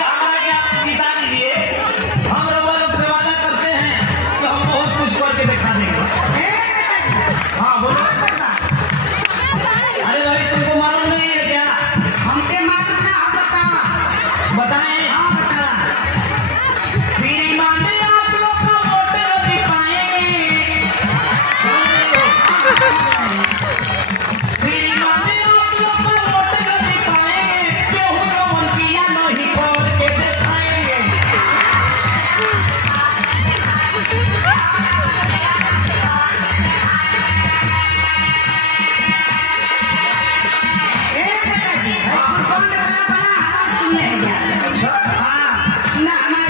हमारा क्या पिता दीजिए, हम लोग से वादा करते हैं कि हम बहुत कुछ करके दिखा देंगे। हाँ बोलो। अरे भाई तुमको मालूम नहीं है क्या? हमके मालूम ना, आप बताओ। बताएं। हाँ बता। श्रीमान आप लोग का वोट रद्दी पाएंगे। श्रीमान आप लोग का वोट रद्दी पाएंगे, केहू तो मंत्रिया नहीं खोल के दिखाएंगे। कौन बड़ा बड़ा आवाज सुन ले। हाँ सुना हमारे